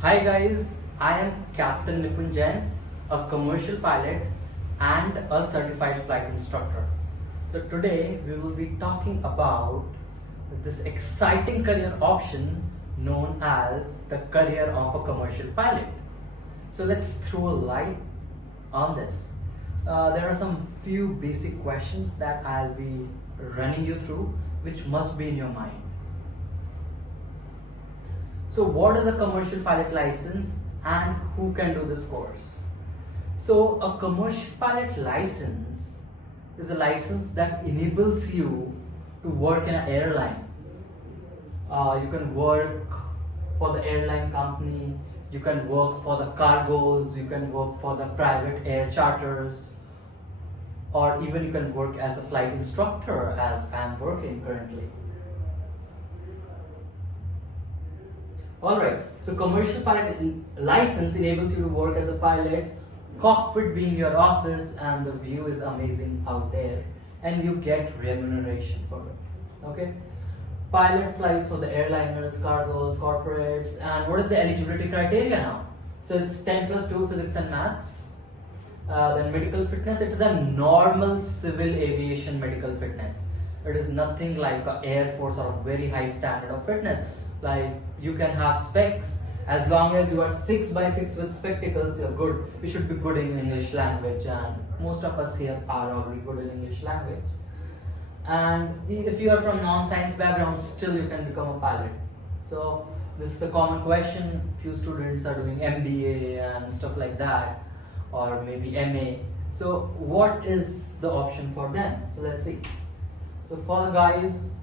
Hi guys, I am Captain Nipun Jain, a commercial pilot and a certified flight instructor. So today we will be talking about this exciting career option known as the career of a commercial pilot. So let's throw a light on this. There are some few basic questions that I'll be running you through which must be in your mind. So what is a commercial pilot license and who can do this course? So a commercial pilot license is a license that enables you to work in an airline. You can work for the airline company, you can work for the cargos, you can work for the private air charters, or even you can work as a flight instructor as I am working currently. Alright, so commercial pilot license enables you to work as a pilot, cockpit being your office, and the view is amazing out there, and you get remuneration for it. Okay, pilot flies for the airliners, cargos, corporates, and what is the eligibility criteria now? So it's 10+2 physics and maths. Then medical fitness, it is a normal civil aviation medical fitness. It is nothing like a Air Force or a very high standard of fitness. Like you can have specs, as long as you are 6x6 with spectacles, you're good. You should be good in English language, and most of us here are already good in English language. And if you are from non-science background, still you can become a pilot. So this is a common question. Few students are doing MBA and stuff like that, or maybe MA. So what is the option for them? So let's see. So for the guys,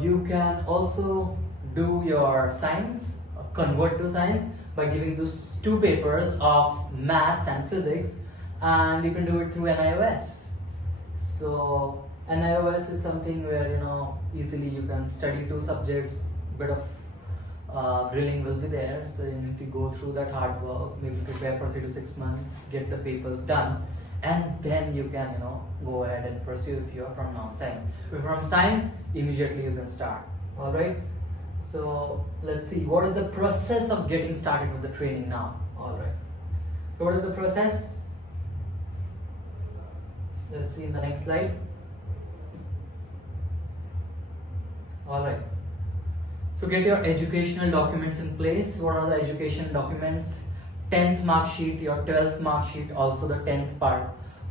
you can also do your science, convert to science by giving those two papers of maths and physics, and you can do it through NIOS. So NIOS is something where easily you can study two subjects, bit of grilling will be there, so you need to go through that hard work, maybe prepare for 3 to 6 months, get the papers done, and then you can go ahead and pursue if you are from non-science. If you're from science, immediately you can start. All right, so let's see what is the process of getting started with the training now. All right, so what is the process? Let's see in the next slide. All right, so get your educational documents in place. What are the education documents? 10th mark sheet, your 12th mark sheet, also the 10th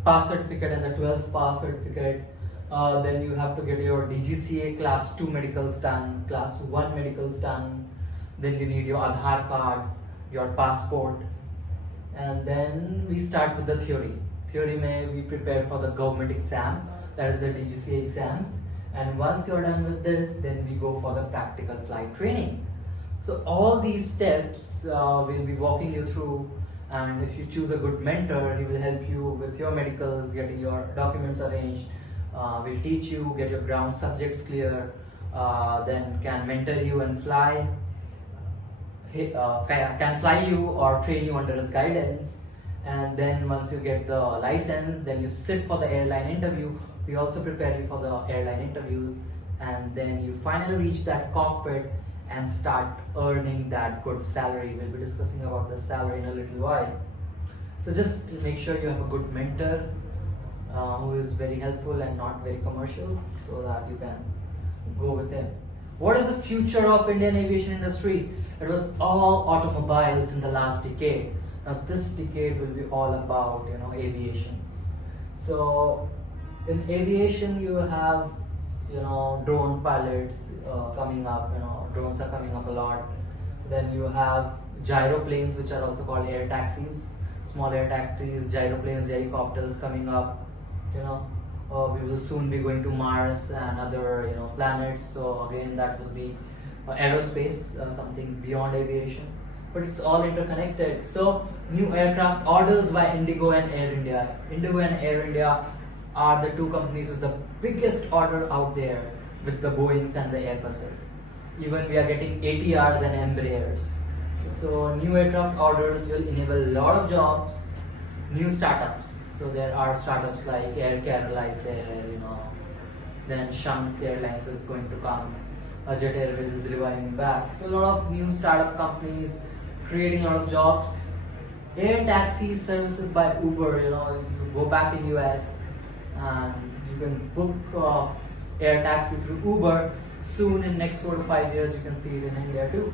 pass certificate and the 12th pass certificate. Then you have to get your DGCA class 2 medicals done, class 1 medicals done. Then you need your Aadhaar card, your passport, and then we start with the theory. Theory we prepare for the government exam, that is the DGCA exams. And once you're done with this, then we go for the practical flight training. So all these steps we'll be walking you through, and if you choose a good mentor, he will help you with your medicals, getting your documents arranged, will teach you, get your ground subjects clear, then can mentor you and fly, can fly you or train you under his guidance. And then once you get the license, then you sit for the airline interview. We also prepare you for the airline interviews, and then you finally reach that cockpit and start earning that good salary. We'll be discussing about the salary in a little while. So just make sure you have a good mentor who is very helpful and not very commercial, so that you can go with him. What is the future of Indian aviation industries? It was all automobiles in the last decade. Now this decade will be all about aviation. So in aviation you have drone pilots coming up. Drones are coming up a lot. Then you have gyroplanes, which are also called air taxis, small air taxis, gyroplanes, helicopters coming up. We will soon be going to Mars and other planets. So again, that will be aerospace, something beyond aviation. But it's all interconnected. So new aircraft orders by Indigo and Air India. Indigo and Air India are the two companies with the biggest order out there, with the Boeings and the Airbuses. Even we are getting ATRs and Embraers. So new aircraft orders will enable a lot of jobs, new startups. So there are startups like Air Kerala is there, then Shank Airlines is going to come. Jet Airways is reviving back. So a lot of new startup companies creating a lot of jobs. Air taxi services by Uber, you go back in US and you can book air taxi through Uber. Soon in next 4 to 5 years you can see it in India too.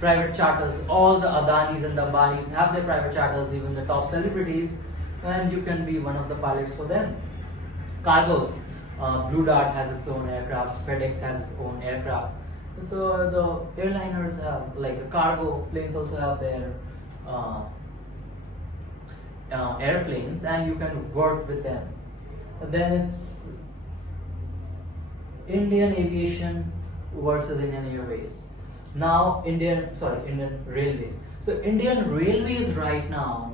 Private charters, all the Adanis and the Ambanis have their private charters, even the top celebrities, and you can be one of the pilots for them. Cargos, Blue Dart has its own aircraft, FedEx has its own aircraft. So the airliners have, like the cargo planes also have their airplanes, and you can work with them. And then it's Indian Aviation versus Indian Airways. Now Indian Railways. So Indian Railways right now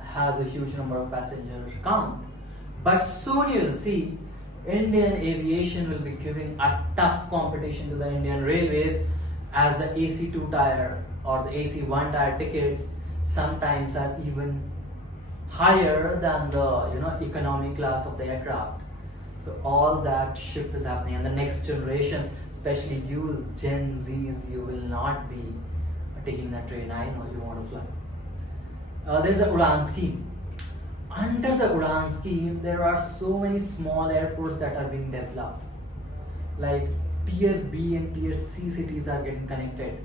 has a huge number of passenger count, but soon you'll see Indian Aviation will be giving a tough competition to the Indian Railways, as the AC2 tire or the AC1 tire tickets sometimes are even higher than the economy class of the aircraft. So all that shift is happening, and the next generation, especially you as Gen Zs, you will not be taking that train. I know you want to fly. There's the Udan scheme. Under the Udan scheme, there are so many small airports that are being developed. Like Tier B and Tier C cities are getting connected.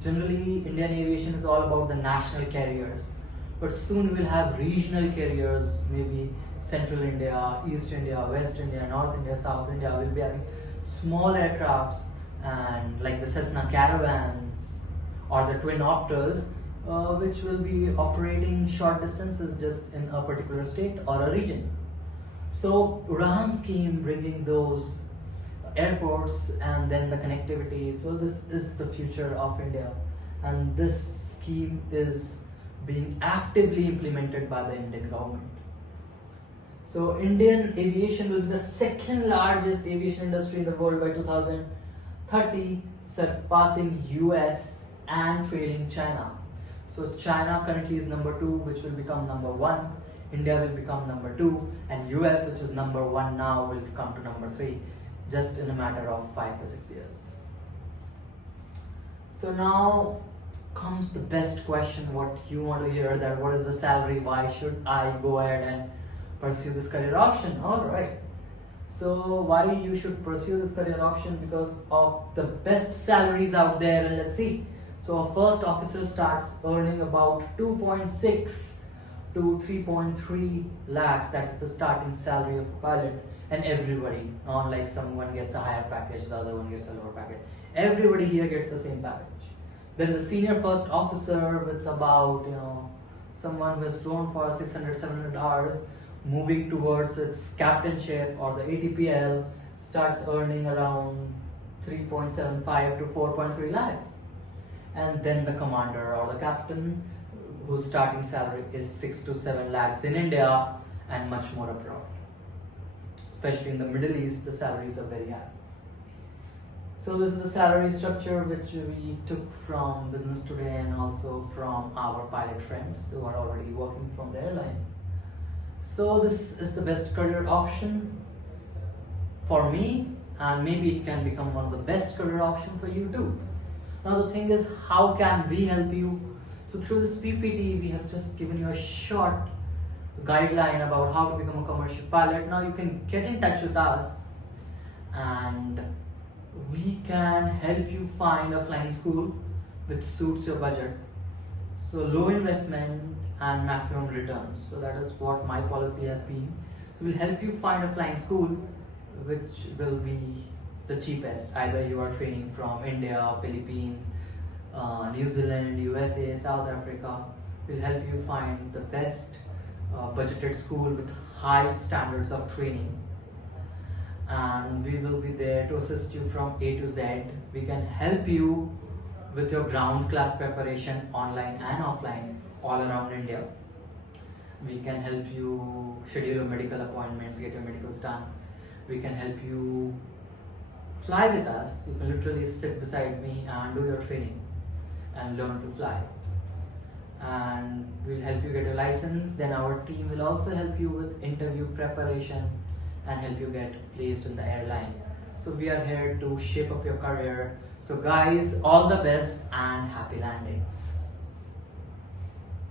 Generally, Indian Aviation is all about the national carriers, but soon we'll have regional carriers, maybe Central India, East India, West India, North India, South India. Will be having small aircrafts, and like the Cessna Caravans or the Twin Opters, which will be operating short distances just in a particular state or a region. So Udan scheme bringing those airports and then the connectivity. So this is the future of India, and this scheme is being actively implemented by the Indian government. So Indian aviation will be the second largest aviation industry in the world by 2030, surpassing US and trailing China. So China currently is number 2, which will become number 1. India will become number 2, and US, which is number 1 now, will come to number 3, just in a matter of 5 to 6 years. So now comes the best question, what you want to hear, that what is the salary, why should I go ahead and pursue this career option? Alright, so why you should pursue this career option? Because of the best salaries out there, and let's see. So a first officer starts earning about 2.6 to 3.3 lakhs. That's the starting salary of a pilot, and everybody, not like someone gets a higher package, the other one gets a lower package. Everybody here gets the same package. Then the senior first officer, with about someone who has flown for 600-700 hours, moving towards its captainship or the ATPL, starts earning around 3.75 to 4.3 lakhs. And then the commander or the captain, whose starting salary is 6 to 7 lakhs in India and much more abroad. Especially in the Middle East, the salaries are very high. So this is the salary structure which we took from Business Today and also from our pilot friends who are already working from the airlines. So this is the best career option for me, and maybe it can become one of the best career option for you too. Now the thing is, how can we help you? So through this PPT, we have just given you a short guideline about how to become a commercial pilot. Now you can get in touch with us, and we can help you find a flying school which suits your budget. So low investment and maximum returns. So that is what my policy has been. So we'll help you find a flying school which will be the cheapest. Either you are training from India, Philippines, New Zealand, USA, South Africa. We'll help you find the best budgeted school with high standards of training. And we will be there to assist you from A to Z. We can help you with your ground class preparation online and offline all around India. We can help you schedule your medical appointments, get your medicals done. We can help you fly with us. You can literally sit beside me and do your training and learn to fly. And we'll help you get your license. Then our team will also help you with interview preparation and help you get placed in the airline So we are here to shape up your career. So guys, all the best and happy landings.